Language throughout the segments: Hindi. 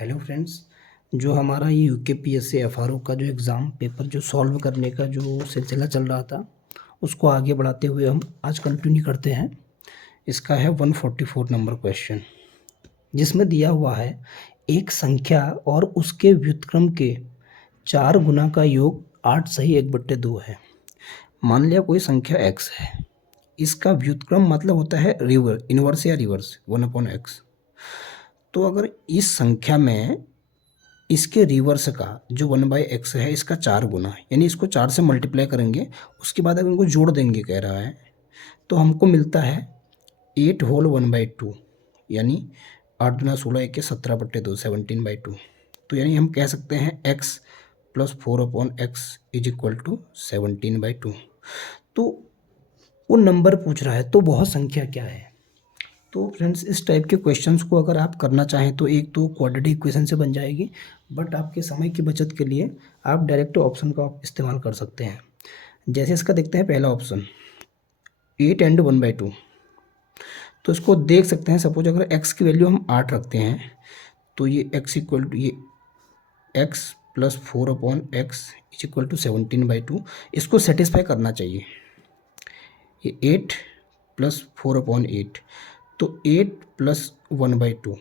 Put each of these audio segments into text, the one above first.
Hello friends. जो हमारा ये यूकेपीएससी एफआरओ का जो एग्ज़ाम पेपर जो सॉल्व करने का जो सिलसिला चल रहा था, उसको आगे बढ़ाते हुए हम आज कंटिन्यू करते हैं। इसका है 144 नंबर क्वेश्चन, जिसमें दिया हुआ है एक संख्या और उसके व्युत्क्रम के 4 गुना का योग 8 सही 1/2 है। मान लिया कोई संख्या x है, इसका व्युत्क्रम मतलब होता है इनवर्स या रिवर्स 1/x। तो अगर इस संख्या में इसके रिवर्स का जो 1/x है, इसका 4 गुना, यानी इसको 4 से मल्टीप्लाई करेंगे, उसके बाद अगर इनको जोड़ देंगे कह रहा है, तो हमको मिलता है 8 होल 1/2, यानी 8 दूना 16 एक 17/2 17/2। तो यानी हम कह सकते हैं x plus 4/x is equal to 17/2। तो वो नंबर पूछ रहा है, तो बहुत संख्या क्या है। तो फ्रेंड्स, इस टाइप के क्वेश्चंस को अगर आप करना चाहें तो एक तो क्वाड्रेटिक इक्वेशन से बन जाएगी, बट आपके समय की बचत के लिए आप डायरेक्ट ऑप्शन का इस्तेमाल कर सकते हैं। जैसे इसका देखते हैं पहला ऑप्शन 8 एंड 1/2। तो इसको देख सकते हैं, सपोज अगर x की वैल्यू हम 8 रखते हैं तो ये x इक्वल टू ये x plus 4/x is equal to 17/2। इसको सेटिस्फाई करना चाहिए। ये 8 प्लस 4/8, तो 8 प्लस 1/2,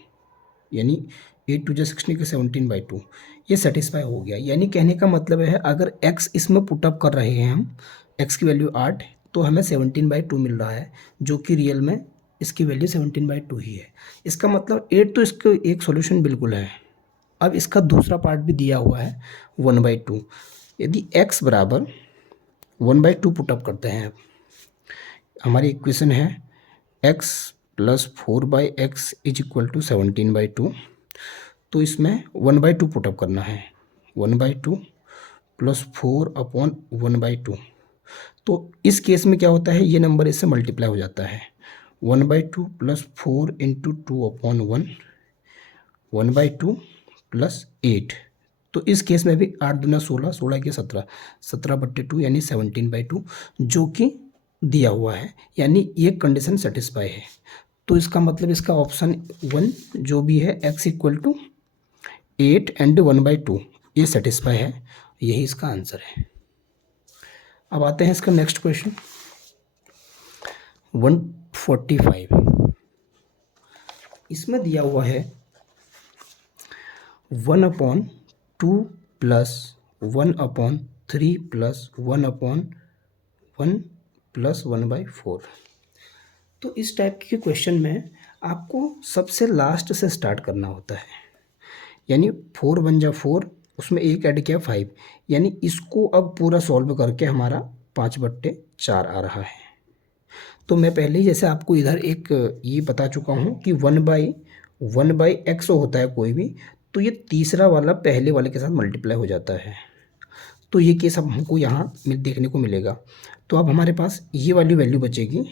यानी 8 टू 16 के 17/2, ये सेटिस्फाई हो गया। यानी कहने का मतलब है अगर x इसमें पुटअप कर रहे हैं हम, x की वैल्यू 8, तो हमें 17/2 मिल रहा है, जो कि रियल में इसकी वैल्यू 17/2 ही है। इसका मतलब 8 तो इसका एक सॉल्यूशन बिल्कुल है। अब इसका दूसरा पार्ट भी दिया हुआ है 1/2। यदि x बराबर 1/2 पुटअप करते हैं, हमारी इक्वेशन है x plus 4/x is equal to 17/2। तो इसमें 1/2 पुटअप करना है, 1/2 प्लस 4/1/2। तो इस केस में क्या होता है, ये नंबर इससे मल्टीप्लाई हो जाता है। 1/2 प्लस 4 इंटू 2/1, 1/2 प्लस 8। तो इस केस में भी 8 दूना 16, 16 के 17, 17/2 यानी 17/2, जो कि दिया हुआ है, यानी ये कंडीशन सेटिस्फाई है। तो इसका मतलब इसका ऑप्शन 1 जो भी है x इक्वल टू 8 एंड 1/2, ये सेटिस्फाई है, यही इसका आंसर है। अब आते हैं इसका नेक्स्ट क्वेश्चन 145। इसमें दिया हुआ है 1/2 प्लस 1/3 प्लस 1/1 प्लस 1/4। तो इस टाइप के क्वेश्चन में आपको सबसे लास्ट से स्टार्ट करना होता है, यानी 4 1 जा 4, उसमें एक ऐड किया 5, यानी इसको अब पूरा सॉल्व करके हमारा 5/4 आ रहा है। तो मैं पहले ही जैसे आपको इधर एक ये बता चुका हूँ कि 1/x होता है कोई भी, तो ये तीसरा वाला पहले वाले के साथ मल्टीप्लाई हो जाता है। तो ये केस अब हमको यहाँ देखने को मिलेगा। तो अब हमारे पास ये वाली वैल्यू बचेगी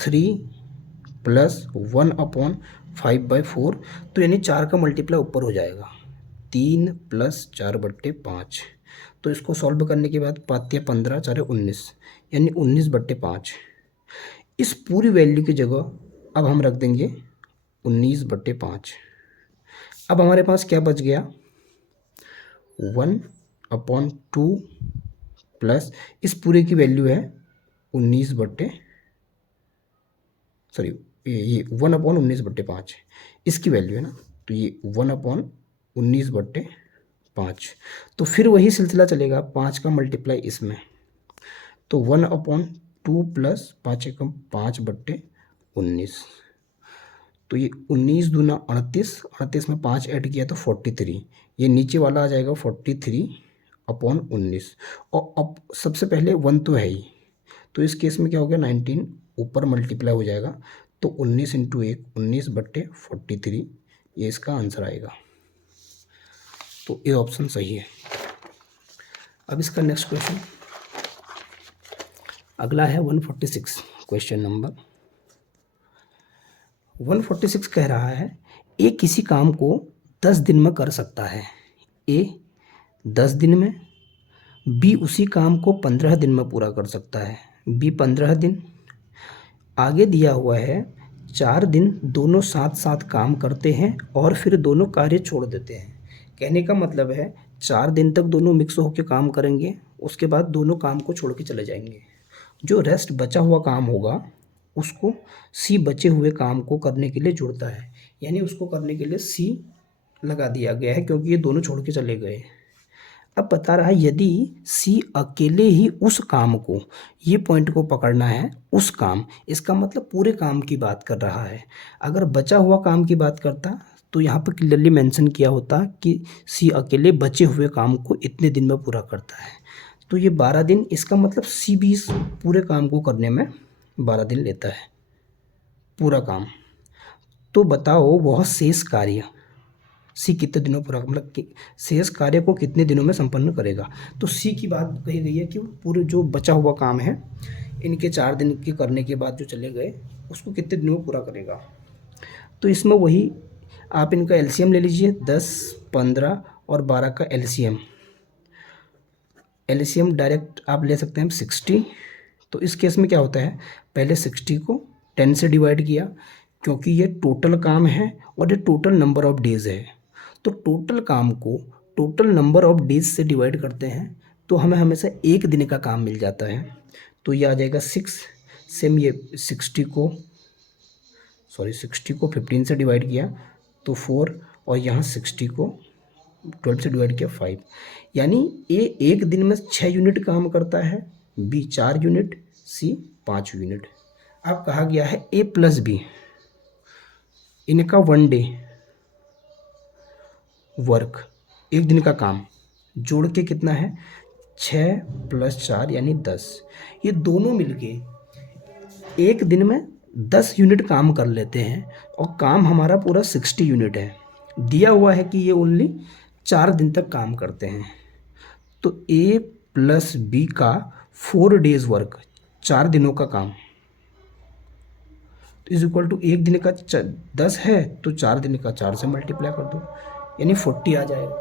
3 प्लस 1/5/4। तो यानी 4 का मल्टीप्लाई ऊपर हो जाएगा, 3 प्लस 4/5। तो इसको सॉल्व करने के बाद 5 या 15, 4 19, यानी 19/5। इस पूरी वैल्यू की जगह अब हम रख देंगे 19/5। अब हमारे पास क्या बच गया, 1/2 प्लस इस पूरे की वैल्यू है 1/19/5, इसकी वैल्यू है ना, तो ये 1/19/5। तो फिर वही सिलसिला चलेगा, 5 का मल्टीप्लाई इसमें, तो 1/2 प्लस 5 एकम 5/19। तो ये 19 दूना 38, 38 में 5 ऐड किया तो 43, ये नीचे वाला आ जाएगा 43/19। और अब सबसे पहले 1 तो है ही, तो इस केस में क्या हो गया, 19 ऊपर मल्टीप्लाई हो जाएगा, तो 19 इंटू 1 19/43, ये इसका आंसर आएगा। तो ये ऑप्शन सही है। अब इसका नेक्स्ट क्वेश्चन अगला है 146। क्वेश्चन नंबर 146 कह रहा है ए किसी काम को 10 दिन में कर सकता है। ए 10 दिन में, बी उसी काम को 15 दिन में पूरा कर सकता है, बी 15 दिन। आगे दिया हुआ है 4 दिन दोनों साथ साथ काम करते हैं और फिर दोनों कार्य छोड़ देते हैं। कहने का मतलब है 4 दिन तक दोनों मिक्स होकर काम करेंगे, उसके बाद दोनों काम को छोड़ के चले जाएंगे। जो रेस्ट बचा हुआ काम होगा उसको सी बचे हुए काम को करने के लिए जुड़ता है, यानी उसको करने के लिए सी लगा दिया गया है क्योंकि ये दोनों छोड़ के चले गए। अब बता रहा है यदि सी अकेले ही उस काम को, ये पॉइंट को पकड़ना है, उस काम, इसका मतलब पूरे काम की बात कर रहा है। अगर बचा हुआ काम की बात करता तो यहाँ पर क्लियरली मेंशन किया होता कि सी अकेले बचे हुए काम को इतने दिन में पूरा करता है। तो ये 12 दिन, इसका मतलब सी भी इस पूरे काम को करने में 12 दिन लेता है, पूरा काम। तो बताओ वह शेष कार्य सी कितने दिनों पूरा, मतलब कि शेष कार्य को कितने दिनों में संपन्न करेगा। तो सी की बात कही गई है कि पूरे जो बचा हुआ काम है इनके 4 दिन के करने के बाद जो चले गए उसको कितने दिनों में पूरा करेगा। तो इसमें वही आप इनका एलसीएम ले लीजिए, 10, 15 और 12 का एलसीएम डायरेक्ट आप ले सकते हैं 60। तो इस केस में क्या होता है, पहले 60 को 10 से डिवाइड किया क्योंकि ये टोटल काम है और ये टोटल नंबर ऑफ डेज़ है। तो टोटल काम को टोटल नंबर ऑफ डेज से डिवाइड करते हैं तो हमें हमेशा एक दिन का काम मिल जाता है। तो ये आ जाएगा 6। सेम ये 60 को 15 से डिवाइड किया तो 4, और यहाँ 60 को 12 से डिवाइड किया 5। यानी ए एक दिन में 6 यूनिट काम करता है, बी 4 यूनिट, सी 5 यूनिट। अब कहा गया है ए प्लस बी, इनका 1 डे वर्क, एक दिन का काम जोड़ के कितना है, 6 + 4 यानी 10। ये दोनों मिलके एक दिन में 10 यूनिट काम कर लेते हैं और काम हमारा पूरा 60 यूनिट है। दिया हुआ है कि ये ओनली 4 दिन तक काम करते हैं। तो ए प्लस बी का 4 डेज वर्क, 4 दिनों का काम इज इक्वल टू एक दिन का 10 है तो 4 दिन का 4 से मल्टीप्लाई कर दो यानी 40 आ जाएगा।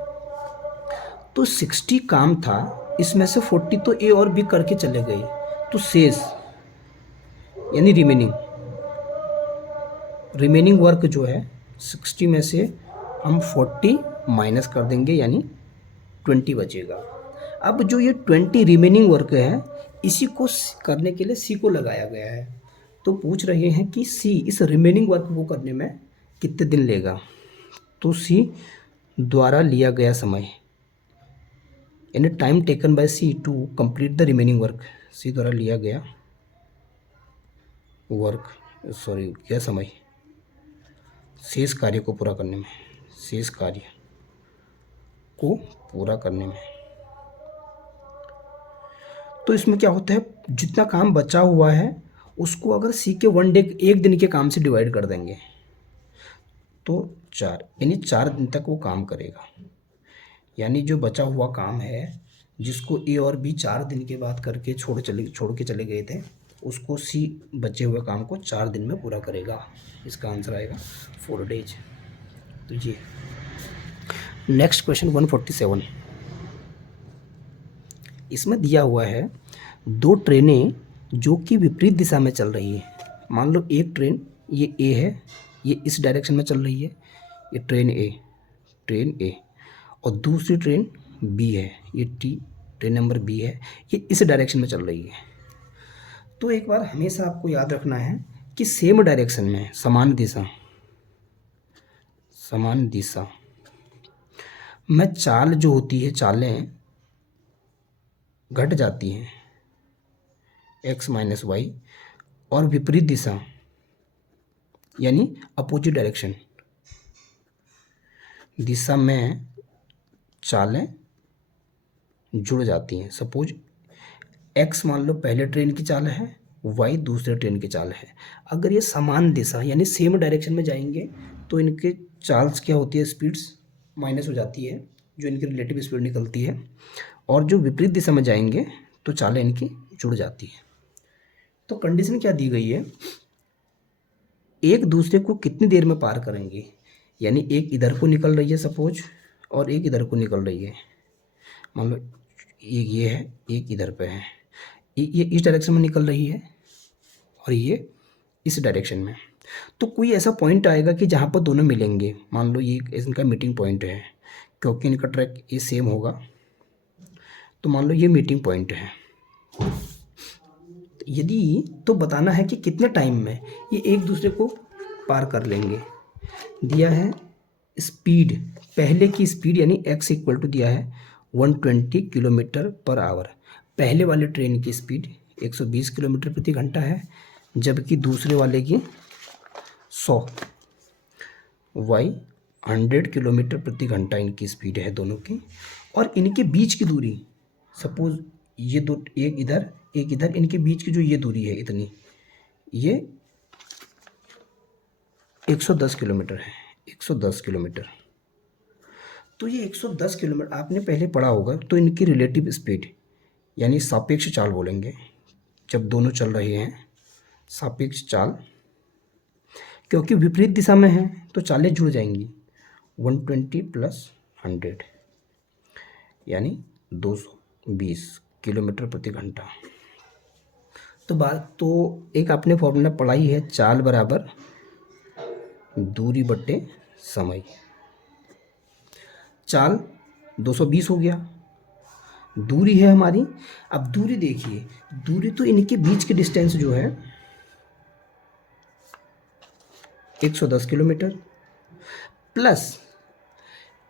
तो 60 काम था, इसमें से 40 तो ए और बी करके चले गए, तो शेष यानी रिमेनिंग वर्क जो है 60 में से हम 40 माइनस कर देंगे यानी 20 बचेगा। अब जो ये 20 रिमेनिंग वर्क है इसी को करने के लिए सी को लगाया गया है। तो पूछ रहे हैं कि सी इस रिमेनिंग वर्क को करने में कितने दिन लेगा। तो सी द्वारा लिया गया समय यानी time taken by C to complete the remaining work, C द्वारा लिया गया वर्क, क्या समय शेष कार्य को पूरा करने में, शेष कार्य को पूरा करने में। तो इसमें क्या होता है, जितना काम बचा हुआ है उसको अगर सी के 1 डे, एक दिन के काम से डिवाइड कर देंगे तो 4 यानी 4 दिन तक वो काम करेगा। यानी जो बचा हुआ काम है जिसको ए और बी 4 दिन के बाद करके छोड़ के चले गए थे, उसको सी बचे हुए काम को 4 दिन में पूरा करेगा। इसका आंसर आएगा 4 डेज। तो ये नेक्स्ट क्वेश्चन 147, इसमें दिया हुआ है 2 ट्रेनें जो कि विपरीत दिशा में चल रही है। मान लो एक ट्रेन ये ए है, ये इस डायरेक्शन में चल रही है, ये ट्रेन ए, और दूसरी ट्रेन बी है, ये ट्रेन नंबर बी है, ये इस डायरेक्शन में चल रही है। तो एक बार हमेशा आपको याद रखना है कि सेम डायरेक्शन में, समान दिशा में चाल जो होती है, चालें घट जाती हैं x - y, और विपरीत दिशा यानी अपोजिट डायरेक्शन दिशा में चालें जुड़ जाती हैं। सपोज x मान लो पहले ट्रेन की चाल है, y दूसरे ट्रेन की चाल है। अगर ये समान दिशा यानी सेम डायरेक्शन में जाएंगे तो इनके चाल्स क्या होती है, स्पीड्स माइनस हो जाती है, जो इनकी रिलेटिव स्पीड निकलती है, और जो विपरीत दिशा में जाएंगे तो चालें इनकी जुड़ जाती है। तो कंडीशन क्या दी गई है, एक दूसरे को कितनी देर में पार करेंगे, यानी एक इधर को निकल रही है सपोज, और एक इधर को निकल रही है। मान लो ये है, एक इधर पे है, ये इस डायरेक्शन में निकल रही है और ये इस डायरेक्शन में। तो कोई ऐसा पॉइंट आएगा कि जहाँ पर दोनों मिलेंगे, मान लो ये इनका मीटिंग पॉइंट है, क्योंकि इनका ट्रैक ये सेम होगा, तो मान लो ये मीटिंग पॉइंट है। यदि तो बताना है कि कितने टाइम में ये एक दूसरे को पार कर लेंगे। दिया है स्पीड, पहले की स्पीड यानी x इक्वल टू दिया है 120 किलोमीटर पर आवर। पहले वाले ट्रेन की स्पीड 120 किलोमीटर प्रति घंटा है, जबकि दूसरे वाले की 100 y 100 किलोमीटर प्रति घंटा इनकी स्पीड है दोनों की। और इनके बीच की दूरी, सपोज ये दो, एक इधर एक इधर, इनके बीच की जो ये दूरी है इतनी, ये 110 किलोमीटर है, 110 किलोमीटर। तो ये 110 किलोमीटर आपने पहले पढ़ा होगा, तो इनकी रिलेटिव स्पीड यानी सापेक्ष चाल बोलेंगे जब दोनों चल रहे हैं, सापेक्ष चाल, क्योंकि विपरीत दिशा में है तो चालें जुड़ जाएंगी। 120 प्लस 100 यानी 220 किलोमीटर प्रति घंटा। तो एक आपने फॉर्मूला पढ़ाई है, चाल बराबर दूरी बट्टे समय। चाल 220 हो गया, दूरी है हमारी। अब दूरी देखिए, दूरी तो इनके बीच की डिस्टेंस जो है 110 किलोमीटर, प्लस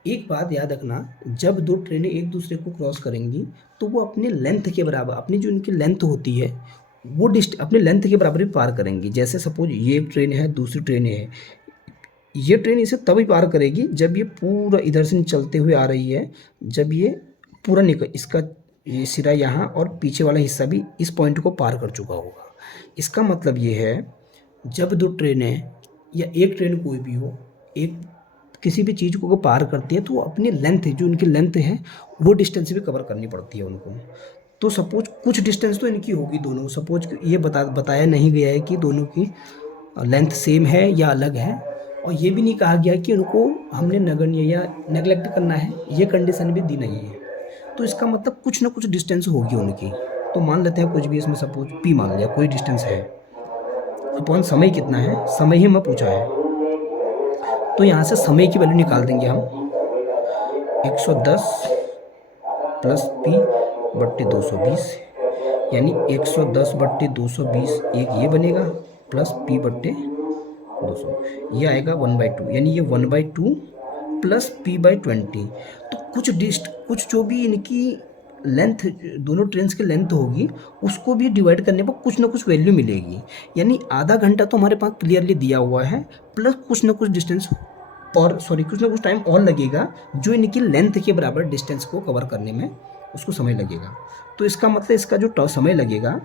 एक बात याद रखना, जब दो ट्रेनें एक दूसरे को क्रॉस करेंगी तो वो अपने लेंथ के बराबर, अपनी जो इनकी लेंथ होती है वो अपने लेंथ के बराबर ही पार करेंगी। जैसे सपोज ये एक ट्रेन है, दूसरी ट्रेन है, ये ट्रेन इसे तभी पार करेगी जब ये पूरा इधर से चलते हुए आ रही है, जब ये पूरा इसका ये सिरा यहाँ और पीछे वाला हिस्सा भी इस पॉइंट को पार कर चुका होगा। इसका मतलब ये है, जब दो ट्रेनें या एक ट्रेन कोई भी हो, एक किसी भी चीज़ को पार करती है तो वो अपनी लेंथ, जो इनकी लेंथ है वो डिस्टेंस भी कवर करनी पड़ती है उनको। तो सपोज कुछ डिस्टेंस तो इनकी होगी दोनों, सपोज ये बताया नहीं गया है कि दोनों की लेंथ सेम है या अलग है, और ये भी नहीं कहा गया कि उनको हमने नगण्य या नेगलेक्ट करना है, ये कंडीशन भी दी नहीं है। तो इसका मतलब कुछ ना कुछ डिस्टेंस होगी उनकी। तो मान लेते हैं कुछ भी, इसमें सपोज p मान लिया, कोई डिस्टेंस है, अपॉन समय कितना है, समय ही हमें पूछा है, तो यहाँ से समय की वैल्यू निकाल देंगे हम। 110 प्लस p बट्टे 220 यानी 110 बट्टे 220 एक ये बनेगा, प्लस p बट्टे 200, ये आएगा 1/2, यानी ये 1/2 प्लस p/20। तो कुछ जो भी इनकी लेंथ, दोनों ट्रेन्स की लेंथ होगी, उसको भी डिवाइड करने पर कुछ ना कुछ वैल्यू मिलेगी। यानी आधा घंटा तो हमारे पास क्लियरली दिया हुआ है, प्लस कुछ ना कुछ डिस्टेंस कुछ ना कुछ टाइम और लगेगा जो इनकी लेंथ के बराबर डिस्टेंस को कवर करने में उसको समय लगेगा। तो इसका मतलब इसका जो समय लगेगा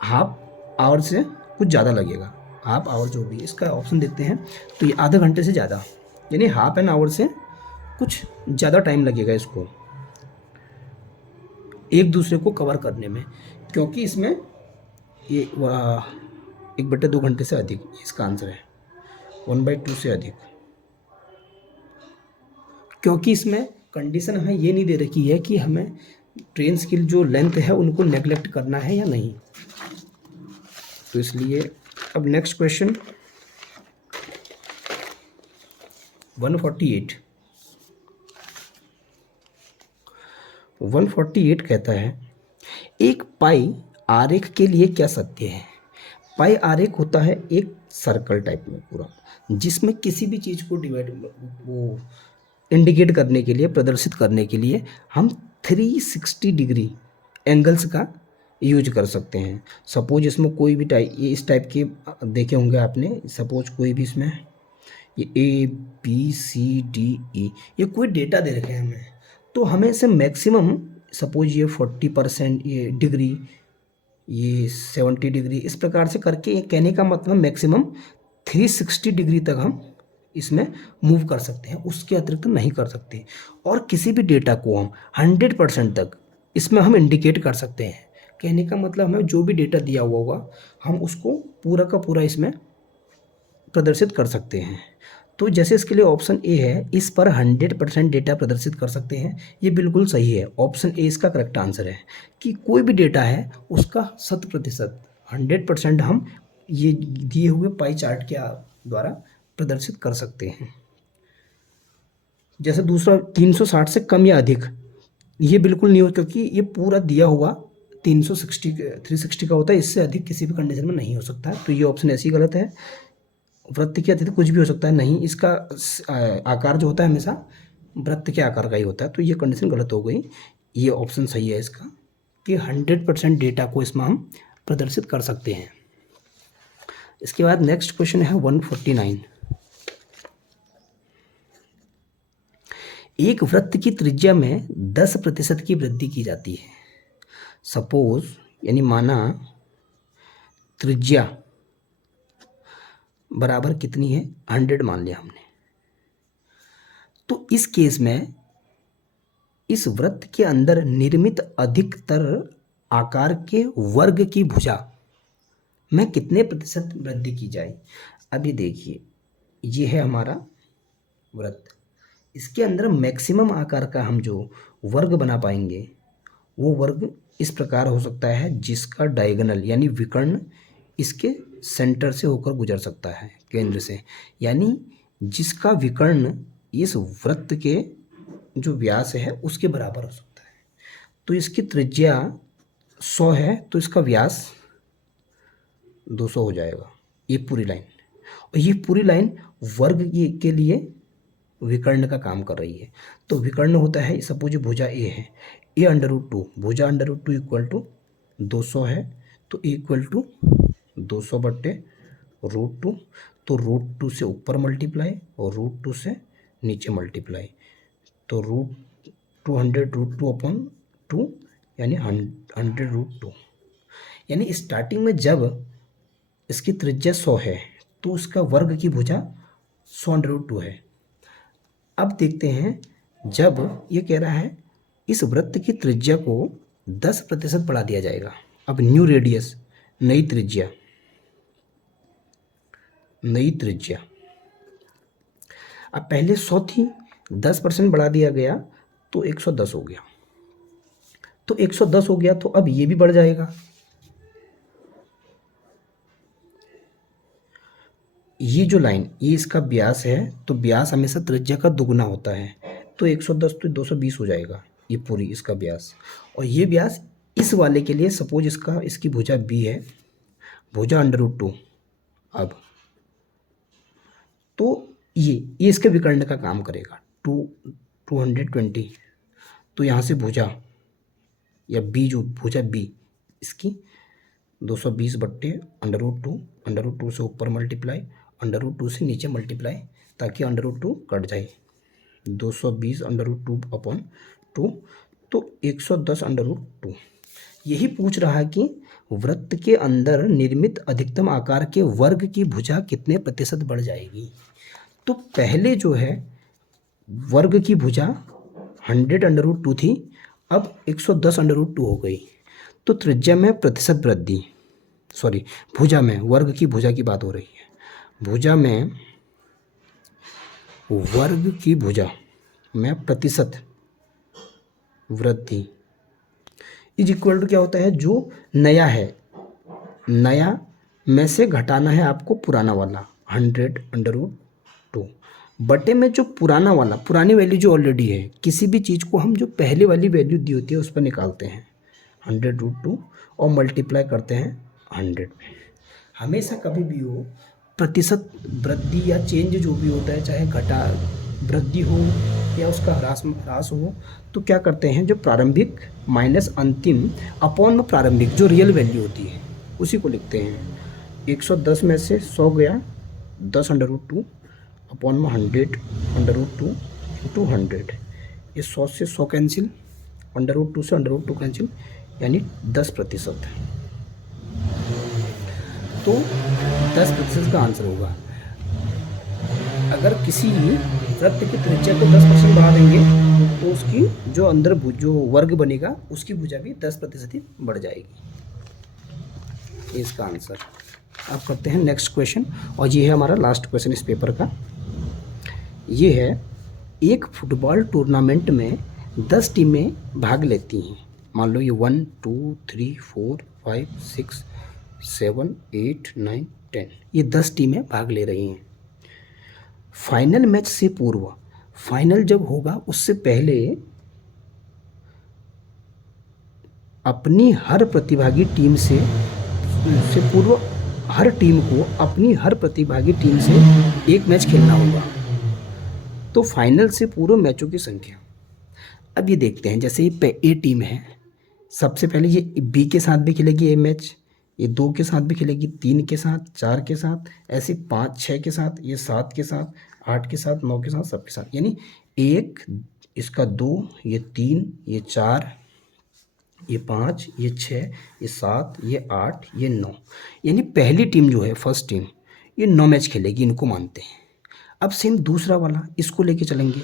हाफ आवर से कुछ ज़्यादा लगेगा, हाफ आवर जो भी इसका ऑप्शन देते हैं, तो ये आधे घंटे से ज़्यादा, यानी हाफ एन आवर से कुछ ज़्यादा टाइम लगेगा इसको एक दूसरे को कवर करने में, क्योंकि इसमें ये 1/2 घंटे से अधिक, इसका आंसर है 1/2 से अधिक, क्योंकि इसमें कंडीशन हमें ये नहीं दे रखी है कि हमें ट्रेन की जो लेंथ है उनको नेगलेक्ट करना है या नहीं। तो इसलिए अब नेक्स्ट क्वेश्चन 148 कहता है, एक पाई आरेख के लिए क्या सत्य है। पाई आरेख होता है एक सर्कल टाइप में पूरा, जिसमें किसी भी चीज़ को वो इंडिकेट करने के लिए, प्रदर्शित करने के लिए हम 360 डिग्री एंगल्स का यूज कर सकते हैं। सपोज इसमें कोई भी ये इस टाइप के देखे होंगे आपने, सपोज कोई भी इसमें ये ABCDE ये कोई डेटा दे रखे हैं हमें, तो हमें इसे मैक्सिमम, सपोज ये 40%, ये डिग्री, ये 70 डिग्री, इस प्रकार से करके कहने का मतलब मैक्सिमम 360 डिग्री तक हम इसमें मूव कर सकते हैं, उसके अतिरिक्त नहीं कर सकते। और किसी भी डेटा को हम 100% तक इसमें हम इंडिकेट कर सकते हैं। कहने का मतलब हमें जो भी डेटा दिया हुआ होगा हम उसको पूरा का पूरा इसमें प्रदर्शित कर सकते हैं। तो जैसे इसके लिए ऑप्शन ए है, इस पर 100% डेटा प्रदर्शित कर सकते हैं, ये बिल्कुल सही है। ऑप्शन ए इसका करेक्ट आंसर है कि कोई भी डेटा है उसका 100% 100% हम ये दिए हुए पाई चार्ट के द्वारा प्रदर्शित कर सकते हैं। जैसे दूसरा 360 से कम या अधिक, ये बिल्कुल नहीं हो, क्योंकि ये पूरा दिया हुआ 360 का होता है, इससे अधिक किसी भी कंडीशन में नहीं हो सकता है। तो ये ऑप्शन ऐसी गलत है। वृत्त के अतिरिक्त कुछ भी हो सकता है, नहीं, इसका आकार जो होता है हमेशा वृत्त के आकार का ही होता है। तो ये कंडीशन गलत हो गई। ये ऑप्शन सही है इसका, कि 100% डेटा को इसमें हम प्रदर्शित कर सकते हैं। इसके बाद नेक्स्ट क्वेश्चन है 149। एक वृत्त की त्रिज्या में 10% की वृद्धि की जाती है। सपोज, यानी माना त्रिज्या बराबर कितनी है, 100 मान लिया हमने। तो इस केस में इस वृत्त के अंदर निर्मित अधिकतर आकार के वर्ग की भुजा में कितने प्रतिशत वृद्धि की जाए। अभी देखिए, ये है हमारा वृत्त, इसके अंदर मैक्सिमम आकार का हम जो वर्ग बना पाएंगे वो वर्ग इस प्रकार हो सकता है, जिसका डायगोनल यानी विकर्ण इसके सेंटर से होकर गुजर सकता है, केंद्र से, यानी जिसका विकर्ण इस वृत्त के जो व्यास है उसके बराबर हो सकता है। तो इसकी त्रिज्या 100 है, तो इसका व्यास 200 हो जाएगा, ये पूरी लाइन। और ये पूरी लाइन वर्ग के लिए विकर्ण का काम कर रही है। तो विकर्ण होता है, सपोज भुजा ए है, ए √2, भुजा √2 इक्वल टू 200 है, तो ए इक्वल टू 200 बट्टे √2। तो √2 से ऊपर मल्टीप्लाई और √2 से नीचे मल्टीप्लाई, तो √200 यानी 100 यानी स्टार्टिंग में जब इसकी त्रिज्या 100 है तो उसका वर्ग की भुजा 100 है। अब देखते हैं, जब ये कह रहा है इस वृत्त की त्रिज्या को 10% बढ़ा दिया जाएगा। अब न्यू रेडियस, नई त्रिज्या, अब पहले 100 थी, 10% बढ़ा दिया गया तो 110 हो गया। तो 110 हो गया तो अब ये भी बढ़ जाएगा। ये जो लाइन, ये इसका व्यास है, तो व्यास हमेशा त्रिज्या का दुगुना होता है, तो 110 तो 220 हो जाएगा, ये पूरी इसका व्यास। और ये व्यास इस वाले के लिए, सपोज इसकी भुजा बी है, भुजा √2। अब तो ये इसके विकर्ण का काम करेगा, 220। तो यहाँ से भुजा या बी, जो भुजा बी इसकी 220 बट्टे √2 से ऊपर मल्टीप्लाई, √2 से नीचे मल्टीप्लाई, ताकि √2 कट जाए, 220 √2/2, तो 110 √2। यही पूछ रहा है कि वृत्त के अंदर निर्मित अधिकतम आकार के वर्ग की भुजा कितने प्रतिशत बढ़ जाएगी। तो पहले जो है वर्ग की भुजा 100 √2 थी, अब 110 √2 हो गई। तो त्रिज्या में प्रतिशत वृद्धि, सॉरी भुजा में, वर्ग की भुजा की बात हो रही है, भुजा में वर्ग की भुजा में प्रतिशत वृद्धि इज इक्वल टू क्या होता है, जो नया है, नया में से घटाना है आपको पुराना वाला 100 √2 बटे में जो पुराना वाला, पुरानी वैल्यू जो ऑलरेडी है, किसी भी चीज़ को हम जो पहले वाली वैल्यू दी होती है उस पर निकालते हैं 100 √2 और मल्टीप्लाई करते हैं 100 में। हमेशा कभी भी हो प्रतिशत वृद्धि या चेंज जो भी होता है, चाहे घटा वृद्धि हो या उसका ह्रास हो, तो क्या करते हैं, जो प्रारंभिक माइनस अंतिम अपॉन में प्रारंभिक जो रियल वैल्यू होती है उसी को लिखते हैं। 110 में से 100 गया, 10 √2 अपॉन में 100 √2 इंटू 100। ये 100 से 100 कैंसिल, √2 से √2 कैंसिल, यानी 10%। तो 10% का आंसर होगा। अगर किसी वृत्त की त्रिज्या को 10% बढ़ा देंगे तो उसकी जो अंदर जो वर्ग बनेगा उसकी भुजा भी 10% ही बढ़ जाएगी। इसका आंसर। अब करते हैं नेक्स्ट क्वेश्चन, और ये है हमारा लास्ट क्वेश्चन इस पेपर का। ये है, एक फुटबॉल टूर्नामेंट में 10 टीमें भाग लेती हैं। मान लो ये 1 2 3 4 5 6 7 8 9 10, ये 10 टीमें भाग ले रही हैं। फाइनल मैच से पूर्व, फाइनल जब होगा उससे पहले अपनी हर प्रतिभागी टीम से पूर्व हर टीम को अपनी हर प्रतिभागी टीम से एक मैच खेलना होगा। तो फाइनल से पूर्व मैचों की संख्या अब ये देखते हैं। जैसे ये ए टीम है, सबसे पहले ये बी के साथ भी खेलेगी ये मैच, ये 2 के साथ भी खेलेगी, 3 के साथ, 4 के साथ, ऐसे 5 6 के साथ, ये 7 के साथ, 8 के साथ, 9 के साथ, सबके साथ। यानी 1, इसका 2, ये 3, ये 4, ये 5, ये 6, ये 7, ये 8, ये 9। यानी पहली टीम जो है फर्स्ट टीम, ये 9 मैच खेलेगी, इनको मानते हैं। अब सेम दूसरा वाला इसको लेके चलेंगे,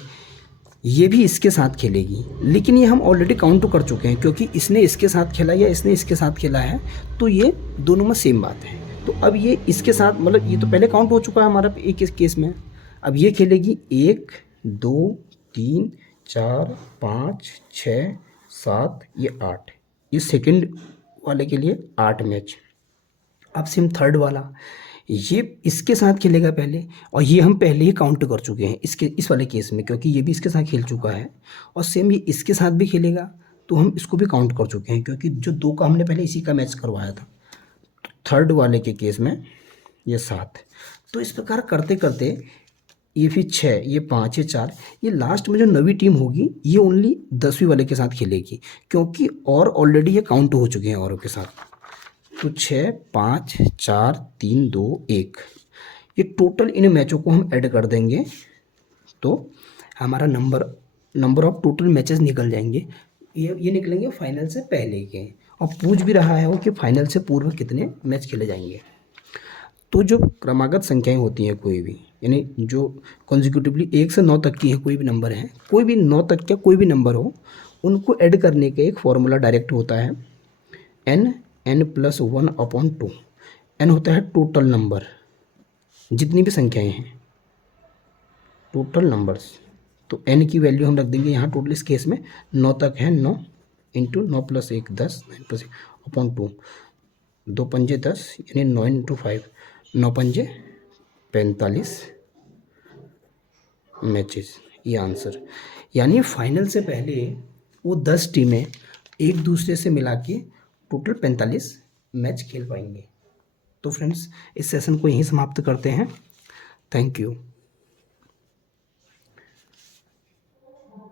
ये भी इसके साथ खेलेगी, लेकिन ये हम ऑलरेडी काउंट कर चुके हैं क्योंकि इसने इसके साथ खेला या इसने इसके साथ खेला है, तो ये दोनों में सेम बात है। तो अब ये इसके साथ, मतलब ये तो पहले काउंट हो चुका है हमारा एक इस केस में। अब ये खेलेगी 1 2 3 4 5 6 7, ये 8, ये सेकंड वाले के लिए 8 मैच। अब सेम थर्ड वाला, ये इसके साथ खेलेगा पहले, और ये हम पहले ही काउंट कर चुके हैं इसके इस वाले केस में क्योंकि ये भी इसके साथ खेल चुका है, और सेम ये इसके साथ भी खेलेगा, तो हम इसको भी काउंट कर चुके हैं क्योंकि जो 2 का हमने पहले इसी का मैच करवाया था। थर्ड वाले के केस में ये 7। तो इस प्रकार करते करते ये फिर 6, ये 5, ये 4, ये लास्ट में जो नवी टीम होगी ये ओनली 10वीं वाले के साथ खेलेगी क्योंकि और ऑलरेडी ये काउंट हो चुके हैं औरों के साथ। तो 6 5 4 3 2 1, ये टोटल इन मैचों को हम ऐड कर देंगे तो हमारा नंबर ऑफ टोटल मैचेस निकल जाएंगे। ये निकलेंगे फाइनल से पहले के, और पूछ भी रहा है वो कि फाइनल से पूर्व कितने मैच खेले जाएंगे। तो जो क्रमागत संख्याएं होती हैं कोई भी, यानी जो कॉन्जिक्यूटिवली 1 से 9 तक की है कोई भी नंबर है, कोई भी 9 तक का कोई भी नंबर हो, उनको ऐड करने का एक फॉर्मूला डायरेक्ट होता है n+1/2। n होता है टोटल नंबर, जितनी भी संख्याएं हैं टोटल नंबर्स। तो n की वैल्यू हम रख देंगे यहाँ टोटल, इस केस में 9 तक है, 9 × 9 + 1 10, 9 + 1/2, 2 पंजे 10, यानी 9 × 5, 9 पंजे 45 मैचेस, ये आंसर। यानी फाइनल से पहले वो 10 टीमें एक दूसरे से मिला के टोटल 45 मैच खेल पाएंगे। तो फ्रेंड्स, इस सेशन को यहीं समाप्त करते हैं। Thank you.